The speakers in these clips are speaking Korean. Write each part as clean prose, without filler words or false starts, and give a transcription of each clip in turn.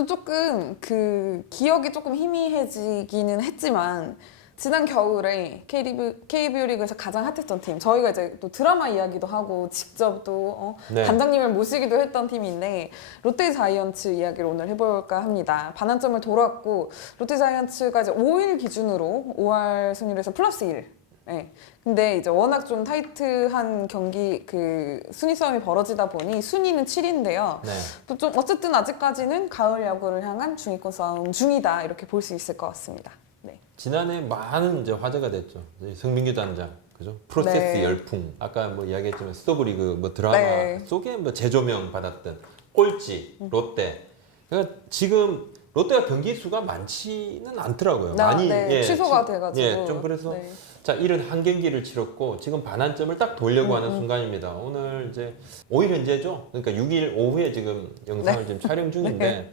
저도 조금 그 기억이 조금 희미해지기는 했지만 지난 겨울에 KBO 리그에서 가장 핫했던 팀, 저희가 이제 또 드라마 이야기도 하고 직접 또 네. 단장님을 모시기도 했던 팀인데 롯데 자이언츠 이야기를 오늘 해볼까 합니다. 반환점을 돌았고 롯데 자이언츠가 이제 5일 기준으로 5할 승률에서 플러스 1. 네. 근데 이제 워낙 좀 타이트한 경기 그 순위 싸움이 벌어지다 보니 순위는 7인데요. 네. 좀 어쨌든 아직까지는 가을 야구를 향한 중위권 싸움 중이다 이렇게 볼 수 있을 것 같습니다. 네. 지난해 많은 이제 화제가 됐죠. 성민규 단장, 그죠? 프로세스 네. 열풍. 아까 뭐 이야기했지만 스토브리그 뭐 드라마 네. 속에 뭐 재조명 받았던 꼴찌 롯데. 그러니까 지금 롯데가 경기 수가 많지는 않더라고요. 많이 네. 취소가 돼가지고. 예, 좀 그래서 네. 자 71경기를 치렀고 지금 반환점을 딱 돌려고 하는 순간입니다. 오늘 이제 5일 현재죠. 그러니까 6일 오후에 지금 영상을 지금 촬영 중인데.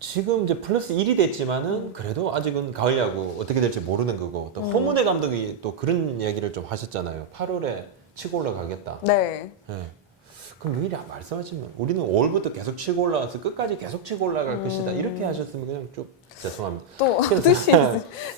지금 이제 플러스 1이 됐지만은 그래도 아직은 가을 야구 어떻게 될지 모르는 거고 또 허문회 감독이 또 그런 얘기를 좀 하셨잖아요. 8월에 치고 올라가겠다. 네. 네. 그럼 왜 이렇게 말씀하시면 우리는 5월부터 계속 치고 올라와서 끝까지 계속 치고 올라갈 것이다 이렇게 하셨으면 그냥 쭉 죄송합니다. 또 뜻이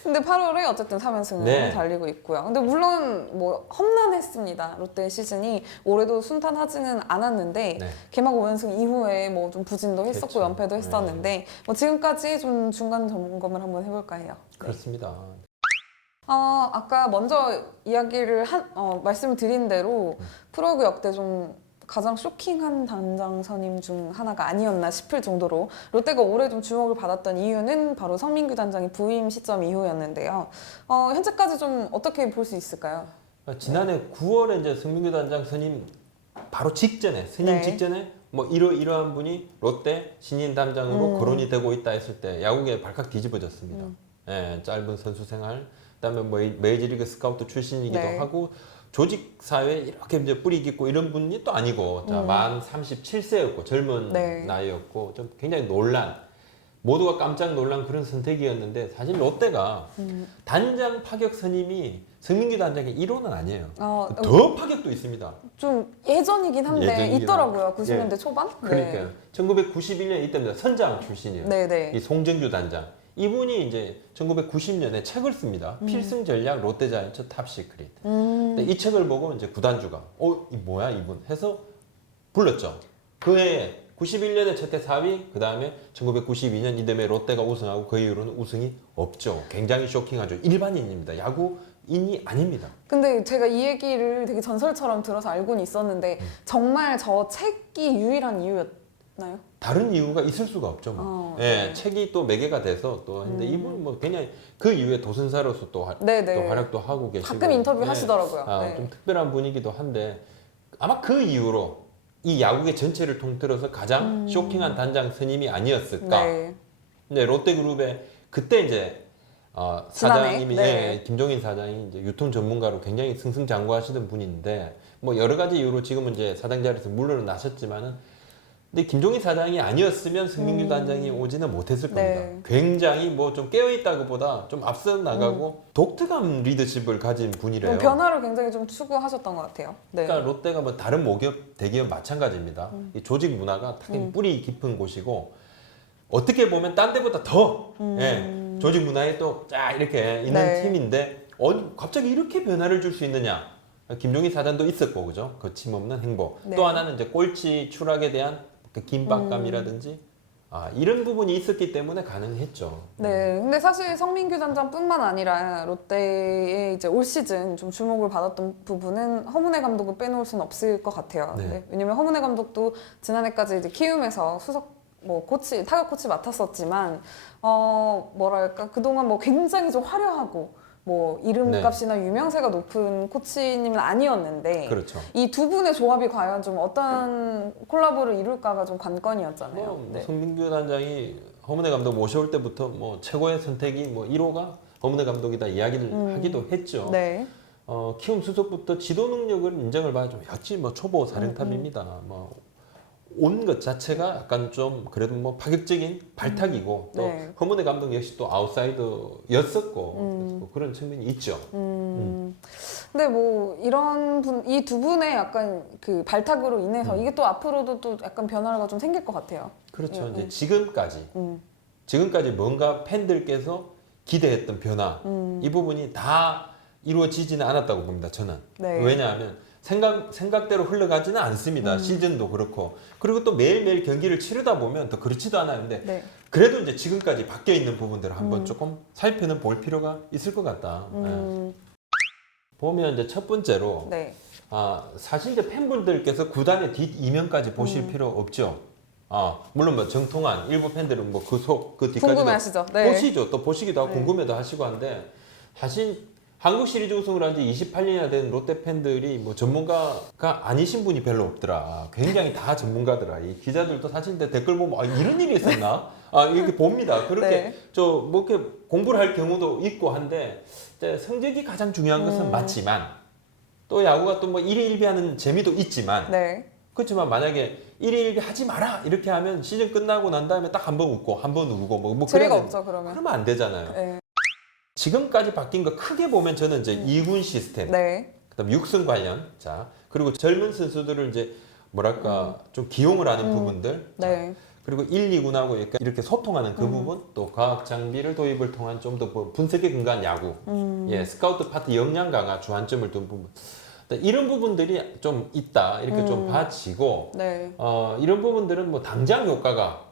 근데 8월에 어쨌든 3연승을 네. 달리고 있고요. 근데 물론 뭐 험난했습니다. 롯데 시즌이 올해도 순탄하지는 않았는데 네. 개막 5연승 이후에 뭐 좀 부진도 했었고 그렇죠. 연패도 했었는데 뭐 지금까지 좀 중간 점검을 한번 해볼까 해요. 네. 그렇습니다. 아까 먼저 이야기를 말씀을 드린 대로 프로야구 역대 좀 가장 쇼킹한 단장 선임 중 하나가 아니었나 싶을 정도로 롯데가 올해 좀 주목을 받았던 이유는 바로 성민규 단장의 부임 시점 이후였는데요. 현재까지 좀 어떻게 볼 수 있을까요? 지난해 9월에 이제 성민규 단장 선임 바로 직전에 선임 네. 직전에 뭐 이러한 분이 롯데 신인 단장으로 거론이 되고 있다 했을 때 야구계 발칵 뒤집어졌습니다. 예, 짧은 선수 생활, 그다음에 뭐 메이저리그 스카우트 출신이기도 네. 하고 조직 사회에 이렇게 이제 뿌리 깊고 이런 분이 또 아니고 만 37세였고 젊은 네. 나이였고 좀 굉장히 모두가 깜짝 놀란 그런 선택이었는데 사실 롯데가 단장 파격 선임이 성민규 단장의 1호는 아니에요. 더 파격도 있습니다. 좀 예전이긴 한데 예전이긴 있더라고요. 90년대 초반? 그러니까요. 1991년 이때입니다. 선장 출신이에요. 네. 이 송정규 단장. 이분이 이제 1990년에 책을 씁니다. 필승 전략 롯데자이언츠 탑 시크릿. 근데 이 책을 보고 이제 구단주가 이 뭐야 이분 해서 불렀죠. 그해 91년에 첫해 4위, 그 다음에 1992년 이듬해 롯데가 우승하고 그 이후로는 우승이 없죠. 굉장히 쇼킹하죠. 일반인입니다. 야구인이 아닙니다. 근데 제가 이 얘기를 되게 전설처럼 들어서 알고는 있었는데 정말 저 책이 유일한 이유였나요? 다른 이유가 있을 수가 없죠. 뭐. 네. 책이 또 매개가 돼서 또 했는데 이분 뭐 그냥 그 이후에 도슨사로서 또 활약도 하고 계시고 가끔 인터뷰 하시더라고요. 네. 좀 특별한 분이기도 한데 아마 그 이후로 이 야구계 전체를 통틀어서 가장 쇼킹한 단장 선임이 아니었을까. 네. 근데 롯데그룹의 그때 이제 지난해? 사장님이 네. 김종인 사장이 이제 유통 전문가로 굉장히 승승장구하시던 분인데 뭐 여러 가지 이유로 지금은 이제 사장 자리에서 물러나셨지만은 근데 김종인 사장이 아니었으면 성민규 단장이 오지는 못했을 겁니다. 네. 굉장히 뭐 좀 깨어있다고보다 좀 앞서 나가고 독특한 리더십을 가진 분이래요. 변화를 굉장히 좀 추구하셨던 것 같아요. 네. 그러니까 롯데가 뭐 다른 모기업, 대기업 마찬가지입니다. 이 조직 문화가 당연히 뿌리 깊은 곳이고 어떻게 보면 딴 데보다 더 조직 문화에 또 쫙 이렇게 있는 네. 팀인데 갑자기 이렇게 변화를 줄 수 있느냐? 김종인 사장도 있었고 그죠? 거침없는 행보. 네. 또 하나는 이제 꼴찌 추락에 대한 그 긴박감이라든지 이런 부분이 있었기 때문에 가능했죠. 네, 근데 사실 성민규 단장뿐만 아니라 롯데의 이제 올 시즌 좀 주목을 받았던 부분은 허문회 감독을 빼놓을 수는 없을 것 같아요. 네. 네, 왜냐면 허문회 감독도 지난해까지 이제 키움에서 수석 타격 코치 맡았었지만 뭐랄까 그동안 뭐 굉장히 좀 화려하고 뭐 이름값이나 유명세가 높은 코치님은 아니었는데 그렇죠. 이 두 분의 조합이 과연 좀 어떤 콜라보를 이룰까가 좀 관건이었잖아요. 네. 송민규 단장이 허문회 감독 모셔올 때부터 뭐 최고의 선택이 뭐 1호가 허문회 감독이다 이야기를 하기도 했죠. 네. 키움 수석부터 지도 능력을 인정을 받아 좀 역시 뭐 초보 사령탑입니다. 뭐 온 것 자체가 약간 좀 그래도 뭐 파격적인 발탁이고 또 네. 허문회 감독 역시 또 아웃사이더였었고 뭐 그런 측면이 있죠. 근데 뭐 이 두 분의 약간 그 발탁으로 인해서 이게 또 앞으로도 또 약간 변화가 좀 생길 것 같아요. 그렇죠. 이제 지금까지 뭔가 팬들께서 기대했던 변화 이 부분이 다 이루어지지는 않았다고 봅니다. 저는. 네. 왜냐하면 생각대로 흘러가지는 않습니다. 시즌도 그렇고 그리고 또 매일매일 경기를 치르다 보면 더 그렇지도 않아요. 근데 네. 그래도 이제 지금까지 바뀌어 있는 부분들을 한번 조금 살펴는 볼 필요가 있을 것 같다. 예. 보면 이제 첫 번째로 네. 사실 이제 팬분들께서 구단의 뒷 이면까지 보실 필요 없죠. 물론 뭐 정통한 일부 팬들은 뭐 그 뒤까지도 궁금해하시죠? 네. 보시죠. 또 보시기도 하고 네. 궁금해도 하시고 한데 사실 한국 시리즈 우승을 한 지 28년이나 된 롯데 팬들이 뭐 전문가가 아니신 분이 별로 없더라. 굉장히 다 전문가더라. 이 기자들도 사실 댓글 보면 이런 일이 있었나? 이렇게 봅니다. 그렇게 네. 뭐 이렇게 공부를 할 경우도 있고 한데 이제 성적이 가장 중요한 것은 맞지만 또 야구가 또 뭐 일희일비하는 재미도 있지만 네. 그렇지만 만약에 일희일비 하지 마라 이렇게 하면 시즌 끝나고 난 다음에 딱 한 번 웃고 한 번 울고 뭐 재미가 그러면 없죠, 그러면. 그러면 안 되잖아요. 네. 지금까지 바뀐 거 크게 보면 저는 이제 2군 시스템, 네. 그다음 6승 관련, 그리고 젊은 선수들을 이제 뭐랄까 좀 기용을 하는 부분들, 네. 그리고 1, 2군하고 이렇게 소통하는 그 부분, 또 과학 장비를 도입을 통한 좀 더 분석에 근거한 야구, 스카우트 파트 역량 강화 주안점을 둔 부분. 이런 부분들이 좀 있다 이렇게 좀 봐지고 네. 이런 부분들은 뭐 당장 효과가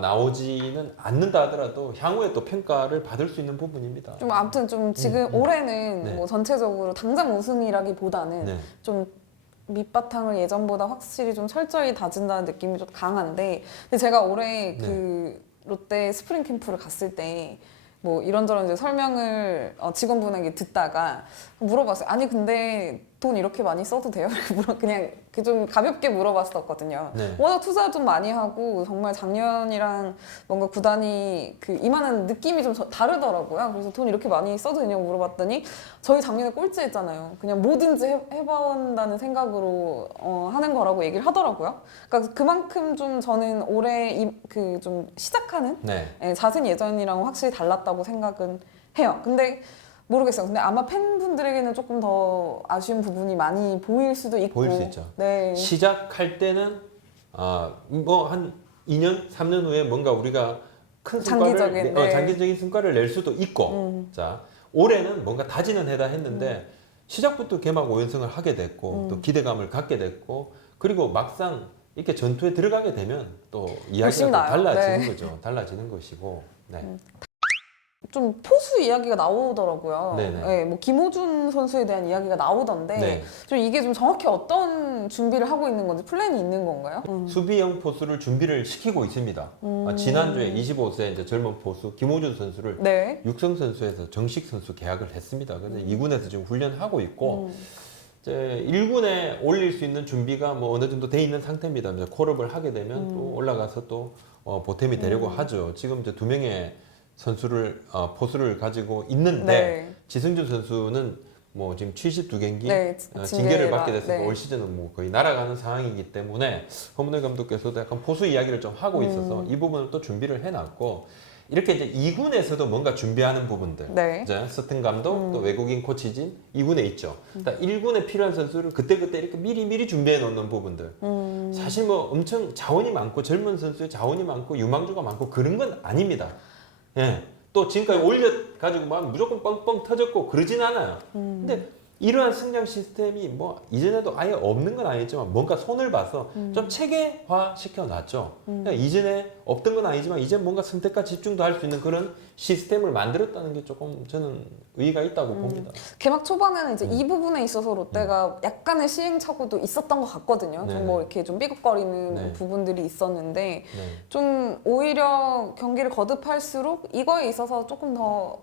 나오지는 않는다 하더라도 향후에 또 평가를 받을 수 있는 부분입니다. 좀 아무튼 좀 지금 올해는 네. 뭐 전체적으로 당장 우승이라기보다는 네. 좀 밑바탕을 예전보다 확실히 좀 철저히 다진다는 느낌이 좀 강한데, 근데 제가 올해 그 롯데 스프링 캠프를 갔을 때 뭐 이런저런 이제 설명을 직원분에게 듣다가 물어봤어요. 아니 근데 돈 이렇게 많이 써도 돼요? 그냥 좀 가볍게 물어봤었거든요. 네. 워낙 투자 좀 많이 하고 정말 작년이랑 뭔가 구단이 그 임하는 느낌이 좀 다르더라고요. 그래서 돈 이렇게 많이 써도 되냐고 물어봤더니 저희 작년에 꼴찌했잖아요. 그냥 뭐든지 해본다는 생각으로 하는 거라고 얘기를 하더라고요. 그러니까 그만큼 좀 저는 올해 그 좀 시작하는 자세는 예전이랑 확실히 달랐다고 생각은 해요. 근데 모르겠어요. 근데 아마 팬분들에게는 조금 더 아쉬운 부분이 많이 보일 수도 있고. 보일 수 있죠. 네. 시작할 때는 뭐 한 2년, 3년 후에 뭔가 우리가 큰 장기적인, 장기적인 성과를 낼 수도 있고, 올해는 뭔가 다지는 해다 했는데 시작부터 개막 5연승을 하게 됐고 또 기대감을 갖게 됐고 그리고 막상 이렇게 전투에 들어가게 되면 또 이야기가 또 달라지는 거죠. 달라지는 것이고. 네. 좀 포수 이야기가 나오더라고요. 네네. 네, 뭐 김호준 선수에 대한 이야기가 나오던데 네. 좀 이게 좀 정확히 어떤 준비를 하고 있는 건지 플랜이 있는 건가요? 수비형 포수를 준비를 시키고 있습니다. 지난주에 25세 이제 젊은 포수 김호준 선수를 네. 육성 선수에서 정식 선수 계약을 했습니다. 근데 2군에서 지금 훈련하고 있고 이제 1군에 올릴 수 있는 준비가 뭐 어느 정도 돼 있는 상태입니다. 이제 콜업을 하게 되면 또 올라가서 또 보탬이 되려고 하죠. 지금 이제 2명의 선수를 포수를 가지고 있는데 네. 지승준 선수는 뭐 지금 72경기 네, 징계를 받게 됐으니까 네. 올 시즌은 뭐 거의 날아가는 상황이기 때문에 허문회 감독께서도 약간 포수 이야기를 좀 하고 있어서 이 부분을 또 준비를 해놨고 이렇게 이제 2군에서도 뭔가 준비하는 부분들 네. 이제 스튼 감독 또 외국인 코치진 2군에 있죠. 그러니까 1군에 필요한 선수를 그때그때 이렇게 미리 준비해 놓는 부분들 사실 뭐 엄청 자원이 많고 젊은 선수의 자원이 많고 유망주가 많고 그런 건 아닙니다. 예. 또 지금까지 올려가지고 막 무조건 뻥뻥 터졌고 그러진 않아요. 근데 이러한 성장 시스템이 뭐 이전에도 아예 없는 건 아니지만 뭔가 손을 봐서 좀 체계화 시켜놨죠. 그러니까 이전에 없던 건 아니지만 이제 뭔가 선택과 집중도 할 수 있는 그런 시스템을 만들었다는 게 조금 저는 의의가 있다고 봅니다. 개막 초반에는 이제 이 부분에 있어서 롯데가 약간의 시행착오도 있었던 것 같거든요. 네. 좀 뭐 이렇게 좀 삐걱거리는 네. 부분들이 있었는데 네. 좀 오히려 경기를 거듭할수록 이거에 있어서 조금 더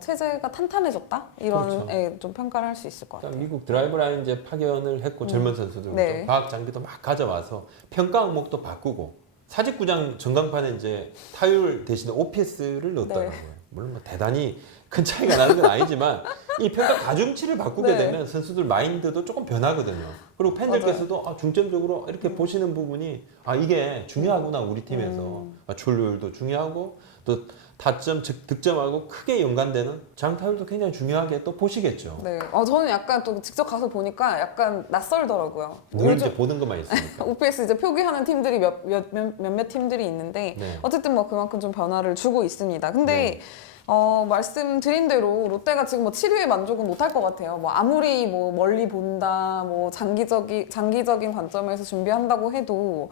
체제가 탄탄해졌다 이런 그렇죠. 좀 평가를 할 수 있을 것 같아요. 미국 드라이브 라인 이제 파견을 했고 젊은 선수들 네. 과학 장비도 막 가져와서 평가 항목도 바꾸고 사직구장 전광판에 이제 타율 대신에 OPS를 넣었더라고요. 네. 물론 뭐 대단히 큰 차이가 나는 건 아니지만 이 평가 가중치를 바꾸게 네. 되면 선수들 마인드도 조금 변하거든요. 그리고 팬들께서도 중점적으로 이렇게 보시는 부분이 이게 중요하구나 우리 팀에서 출루율도 중요하고 또 타점, 즉 득점하고 크게 연관되는 장타율도 굉장히 중요하게 또 보시겠죠. 네. 저는 약간 또 직접 가서 보니까 약간 낯설더라고요. 늘 이제 보는 것만 있으니까. OPS 이제 표기하는 팀들이 몇몇 팀들이 있는데 네. 어쨌든 뭐 그만큼 좀 변화를 주고 있습니다. 근데 네. 말씀드린 대로 롯데가 지금 뭐 7위에 만족은 못할 것 같아요. 뭐 아무리 뭐 멀리 본다, 뭐 장기적인 관점에서 준비한다고 해도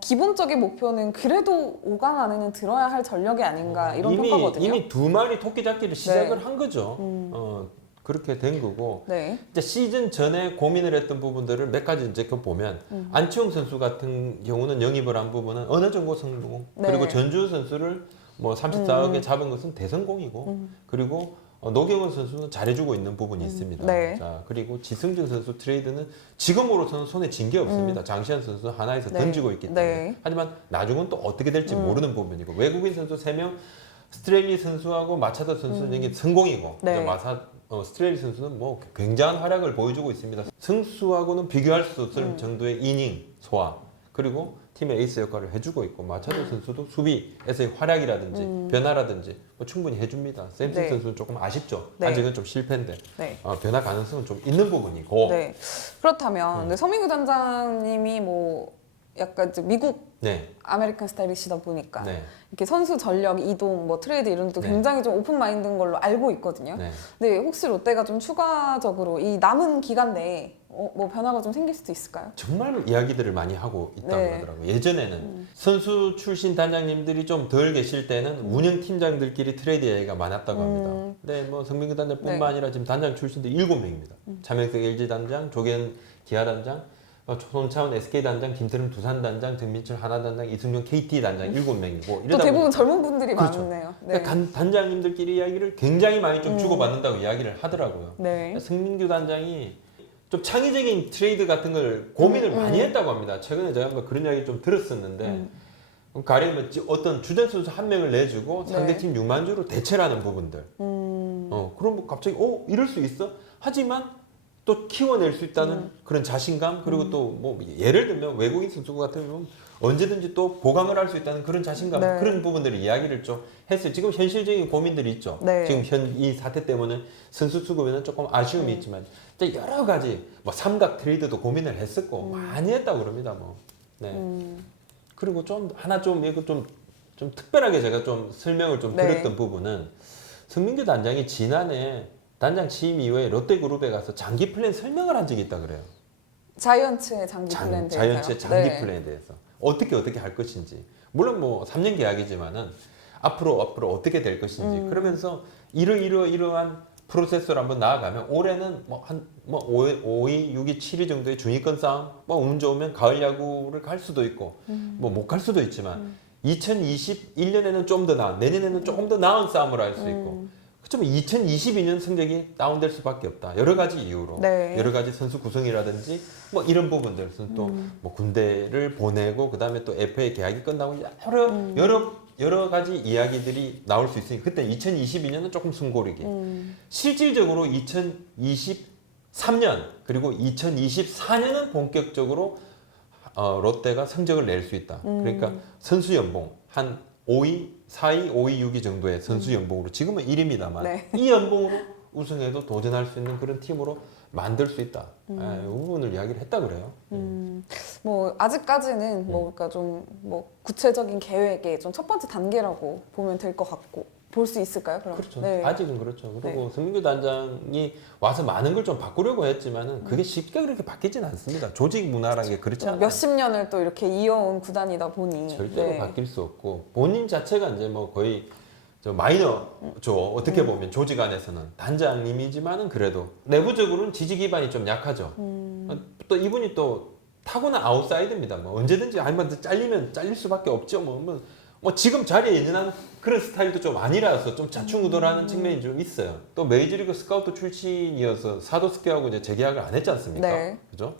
기본적인 목표는 그래도 5강 안에는 들어야 할 전력이 아닌가 이런 평가거든요. 이미 두 마리 토끼 잡기를 시작을 네. 한 거죠. 그렇게 된 거고. 네. 이제 시즌 전에 고민을 했던 부분들을 몇 가지 이제 보면 안치홍 선수 같은 경우는 영입을 한 부분은 어느 정도 성공. 네. 그리고 전주 선수를 뭐 34억에 잡은 것은 대성공이고. 그리고 노경은 선수는 잘해주고 있는 부분이 있습니다. 네. 자, 그리고 지승준 선수 트레이드는 지금으로서는 손에 쥔 게 없습니다. 장시현 선수 하나에서 네. 던지고 있기 때문에. 네. 하지만 나중은 또 어떻게 될지 모르는 부분이고 외국인 선수 3명 스트레일리 선수하고 마차도 선수는 이게 성공이고 네. 스트레일리 선수는 뭐 굉장한 활약을 보여주고 있습니다. 승수하고는 비교할 수 없을 정도의 이닝 소화 그리고 팀의 에이스 역할을 해주고 있고 마차도 선수도 수비에서의 활약이라든지 변화라든지 뭐 충분히 해줍니다. 샘슨 네. 선수는 조금 아쉽죠. 네. 아직은 좀 실패인데 네. 변화 가능성은 좀 있는 부분이고 네. 그렇다면 근데 서민구 단장님이 뭐 약간 이제 미국 네. 아메리칸 스타일이시다 보니까 네. 이렇게 선수 전력 이동, 뭐 트레이드 이런 것도 네. 굉장히 좀 오픈 마인드인 걸로 알고 있거든요. 네. 근데 혹시 롯데가 좀 추가적으로 이 남은 기간 내에 뭐 변화가 좀 생길 수도 있을까요? 정말 이야기들을 많이 하고 있다고 네. 하더라고요. 예전에는 선수 출신 단장님들이 좀 덜 계실 때는 운영팀장들끼리 트레이드 이야기가 많았다고 합니다. 근데 뭐 성민규 단장뿐만 네. 아니라 지금 단장 출신도 7명입니다. 차명석 LG 단장, 조ген 기아 단장, 손차원 SK 단장, 김태름 두산 단장, 정민철 하나 단장, 이승용 KT 단장 7명이고 또 대부분 젊은 분들이 그렇죠. 많네요. 네. 그러니까 단장님들끼리 이야기를 굉장히 많이 좀 주고받는다고 이야기를 하더라고요. 네. 성민규 단장이 좀 창의적인 트레이드 같은 걸 고민을 많이 했다고 합니다. 최근에 제가 한번 그런 이야기 좀 들었었는데 가령 뭐 어떤 주전 선수 한 명을 내주고 네. 상대팀 6만 주로 대체를 하는 부분들. 그럼 뭐 갑자기 이럴 수 있어? 하지만 또 키워낼 수 있다는 그런 자신감 그리고 또 뭐 예를 들면 외국인 선수 같은 경우는 언제든지 또 보강을 할 수 있다는 그런 자신감 네. 그런 부분들을 이야기를 좀 했어요. 지금 현실적인 고민들이 있죠. 네. 지금 이 사태 때문에 선수 수급에는 조금 아쉬움이 있지만 이제 여러 가지 뭐 삼각 트레이드도 고민을 했었고 많이 했다고 그럽니다. 뭐. 네. 그리고 좀 하나 좀 이거 좀 특별하게 제가 좀 설명을 좀 네. 드렸던 부분은 성민규 단장이 지난해 단장 취임 이후에 롯데그룹에 가서 장기 플랜 설명을 한 적이 있다 그래요. 자이언츠의 장기 플랜 대해서요? 자이언츠의 장기 네. 플랜에 대해서 어떻게 할 것인지 물론 뭐 3년 계약이지만은 앞으로 어떻게 될 것인지 그러면서 이러한 프로세스로 한번 나아가면 올해는 뭐 5위, 6위, 7위 정도의 중위권 싸움 뭐 운 좋으면 가을 야구를 갈 수도 있고 뭐 못 갈 수도 있지만 2021년에는 좀 더 나은 내년에는 조금 더 나은 싸움을 할 수 있고 그렇지만 2022년 성적이 다운될 수밖에 없다. 여러 가지 이유로 네. 여러 가지 선수 구성이라든지 뭐 이런 부분들 또 뭐 군대를 보내고 그다음에 또 FA 계약이 끝나고 여러 가지 이야기들이 나올 수 있으니 그때 2022년은 조금 숨고르기. 실질적으로 2023년 그리고 2024년은 본격적으로 롯데가 성적을 낼 수 있다. 그러니까 선수 연봉 한 5위, 4위, 5위, 6위 정도의 선수 연봉으로 지금은 1위입니다만 네. 이 연봉으로 우승에도 도전할 수 있는 그런 팀으로 만들 수 있다. 이 부분을 이야기를 했다 그래요. 뭐 아직까지는 뭐 그러니까 좀 뭐 구체적인 계획의 좀 첫 번째 단계라고 보면 될 것 같고 볼 수 있을까요? 그럼? 그렇죠. 네. 아직은 그렇죠. 그리고 성민규 단장이 와서 많은 걸 좀 바꾸려고 했지만은 그게 쉽게 그렇게 바뀌진 않습니다. 조직 문화라는 게 그렇지 않아요. 몇십 년을 또 이렇게 이어온 구단이다 보니 절대로 네. 바뀔 수 없고 본인 자체가 이제 뭐 거의 저 마이너죠. 어떻게 보면 조직 안에서는 단장님이지만은 그래도 내부적으로는 지지 기반이 좀 약하죠. 또 이분이 또 타고난 아웃사이드입니다. 뭐 언제든지 아니면 잘리면 잘릴 수밖에 없죠. 뭐 지금 자리에 있는 그런 스타일도 좀 아니라서 좀 좌충우돌하는 측면이 좀 있어요. 또 메이저리그 스카우트 출신이어서 사도스케하고 이제 재계약을 안 했지 않습니까? 네. 그죠?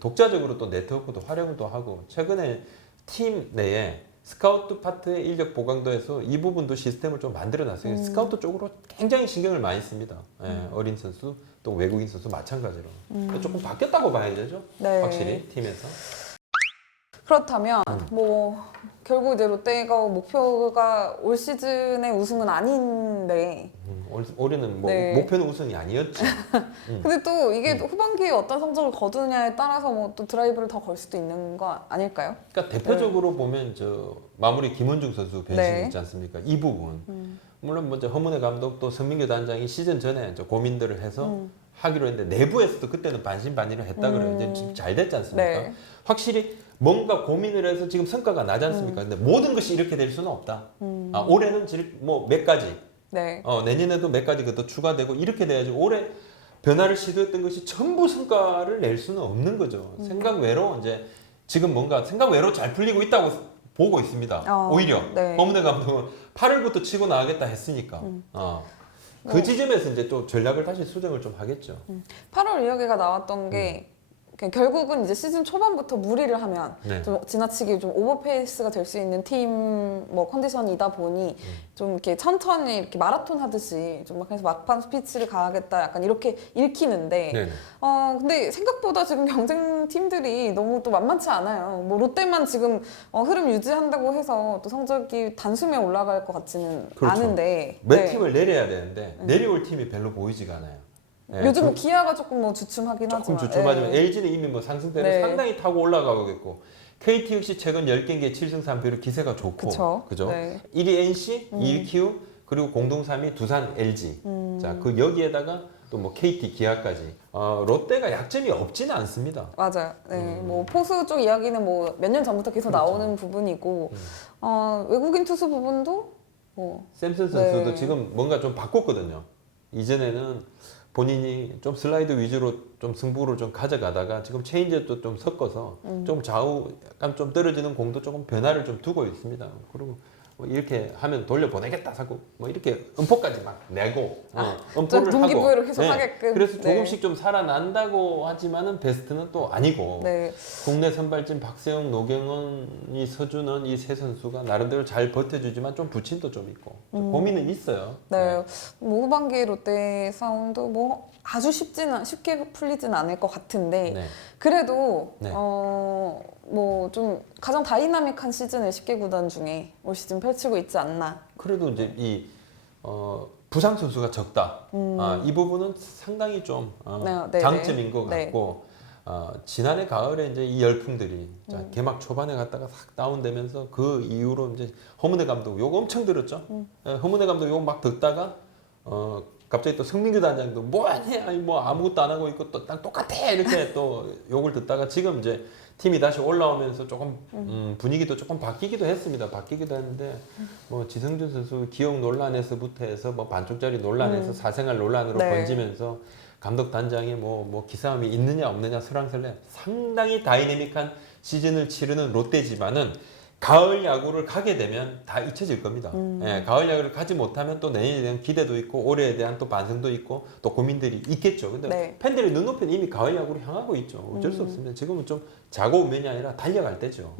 독자적으로 또 네트워크도 활용도 하고 최근에 팀 내에 스카우트 파트의 인력 보강도 해서 이 부분도 시스템을 좀 만들어놨어요. 스카우트 쪽으로 굉장히 신경을 많이 씁니다. 예, 어린 선수 또 외국인 선수 마찬가지로 조금 바뀌었다고 봐야 되죠. 네. 확실히 팀에서. 그렇다면 뭐 결국 이제 롯데가 목표가 올 시즌의 우승은 아닌데 올해는 뭐 네. 목표는 우승이 아니었죠. 근데 또 이게 후반기에 어떤 성적을 거두느냐에 따라서 뭐 또 드라이브를 더 걸 수도 있는 거 아닐까요? 그러니까 대표적으로 보면 저 마무리 김원중 선수 변신 네. 있지 않습니까? 이 부분 물론 먼저 허문회 감독 또 선민규 단장이 시즌 전에 저 고민들을 해서 하기로 했는데 내부에서도 그때는 반신반의를 했다 그래요. 이제 지금 잘 됐지 않습니까? 네. 확실히 뭔가 고민을 해서 지금 성과가 나지 않습니까? 근데 모든 것이 이렇게 될 수는 없다. 올해는 뭐 몇 가지, 네. 내년에도 몇 가지 그것도 추가되고 이렇게 돼야지 올해 변화를 시도했던 것이 전부 성과를 낼 수는 없는 거죠. 생각 외로 이제 지금 뭔가 생각 외로 잘 풀리고 있다고 보고 있습니다. 오히려 네. 허문회 감독은 8월부터 치고 나가겠다 했으니까 그 지점에서 이제 또 전략을 다시 수정을 좀 하겠죠. 8월 이야기가 나왔던 게 결국은 이제 시즌 초반부터 무리를 하면 네. 좀 지나치게 좀 오버페이스가 될 수 있는 팀 뭐 컨디션이다 보니 좀 이렇게 천천히 이렇게 마라톤 하듯이 좀 막 해서 막판 스피치를 가하겠다 약간 이렇게 읽히는데 네네. 근데 생각보다 지금 경쟁 팀들이 너무 또 만만치 않아요. 뭐 롯데만 지금 흐름 유지한다고 해서 또 성적이 단숨에 올라갈 것 같지는 그렇죠. 않은데 몇 네. 팀을 내려야 되는데 내려올 팀이 별로 보이지가 않아요. 네, 요즘 뭐 기아가 조금 뭐 주춤하긴 조금 하지만 주춤하지만 네. LG는 이미 뭐 상승세를 네. 상당히 타고 올라가고 있고 KT 역시 최근 10경기에 7승 3패로 기세가 좋고 그쵸. 그죠? 네. 1위 NC, 2위 키우 그리고 공동 3위 두산 LG 자, 그 여기에다가 또 뭐 KT 기아까지 롯데가 약점이 없지는 않습니다. 맞아요. 네, 뭐 포수 쪽 이야기는 뭐 몇 년 전부터 계속 그렇죠. 나오는 부분이고 외국인 투수 부분도 뭐 샘슨 선수도 네. 지금 뭔가 좀 바꿨거든요. 이전에는 본인이 좀 슬라이드 위주로 좀 승부를 좀 가져가다가 지금 체인지업도 좀 섞어서 좀 좌우 약간 좀 떨어지는 공도 조금 변화를 좀 두고 있습니다. 그리고 뭐 이렇게 하면 돌려보내겠다 자꾸 뭐 이렇게 음포까지 막 내고 좀 동기부여를 하고. 계속 하게끔. 그래서 네. 조금씩 좀 살아난다고 하지만은 베스트는 또 아니고 네. 국내 선발진 박세웅, 노경은, 이 서준은 이 세 선수가 나름대로 잘 버텨주지만 좀 부침도 좀 있고 좀 고민은 있어요. 네. 뭐 후반기 롯데 싸움도 뭐 아주 쉽게 풀리진 않을 것 같은데 네. 그래도 네. 뭐 좀 가장 다이나믹한 시즌을 10개 구단 중에 올 시즌 펼치고 있지 않나. 그래도 이제 이 부상 선수가 적다. 이 부분은 상당히 좀 네, 장점인 것 네. 같고 지난해 가을에 이제 이 열풍들이 자, 개막 초반에 갔다가 싹 다운되면서 그 이후로 이제 허문회 감독 욕 엄청 들었죠. 허문회 감독 욕 막 듣다가 갑자기 또 성민규 단장도 뭐하냐 뭐 아무것도 안 하고 있고 또 똑같아 이렇게 또 욕을 듣다가 지금 이제 팀이 다시 올라오면서 조금 분위기도 조금 바뀌기도 했습니다. 바뀌기도 했는데 뭐 지성준 선수 기억 논란에서부터 해서 뭐 반쪽짜리 논란에서 사생활 논란으로 네. 번지면서 감독 단장이 뭐 기싸움이 있느냐 없느냐 설왕설래 상당히 다이내믹한 시즌을 치르는 롯데지만은 가을 야구를 가게 되면 다 잊혀질 겁니다. 예, 가을 야구를 가지 못하면 또 내년에 대한 기대도 있고 올해에 대한 또 반성도 있고 또 고민들이 있겠죠. 근데 네. 팬들의 눈높이는 이미 가을 야구로 향하고 있죠. 어쩔 수 없습니다. 지금은 좀 자고 오면이 아니라 달려갈 때죠.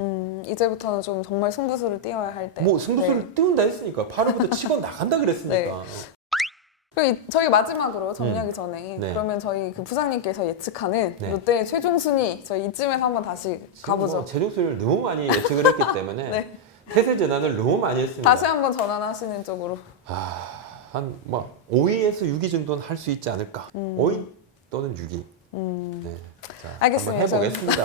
이제부터는 좀 정말 승부수를 띄워야 할 때. 뭐 승부수를 띄운다 했으니까 8월부터 치고 나간다 그랬으니까. 네. 그리고 저희 마지막으로 정리하기 전에 네. 그러면 저희 그 부장님께서 예측하는 네. 롯데의 최종 순위 저희 이쯤에서 한번 다시 가보죠. 뭐 최종수를 너무 많이 예측을 했기 때문에 네. 태세 전환을 너무 많이 했습니다. 다시 한번 전환하시는 쪽으로. 한 뭐 5위에서 6위 정도는 할 수 있지 않을까. 5위 또는 6위. 네. 자, 알겠습니다. 한번 해보겠습니다.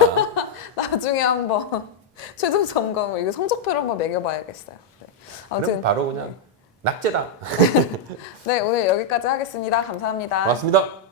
나중에 한번 최종 점검을 이거 성적표를 한번 매겨봐야겠어요. 네. 그럼 아무튼 바로 그냥 낙제다. 네 오늘 여기까지 하겠습니다. 감사합니다. 고맙습니다.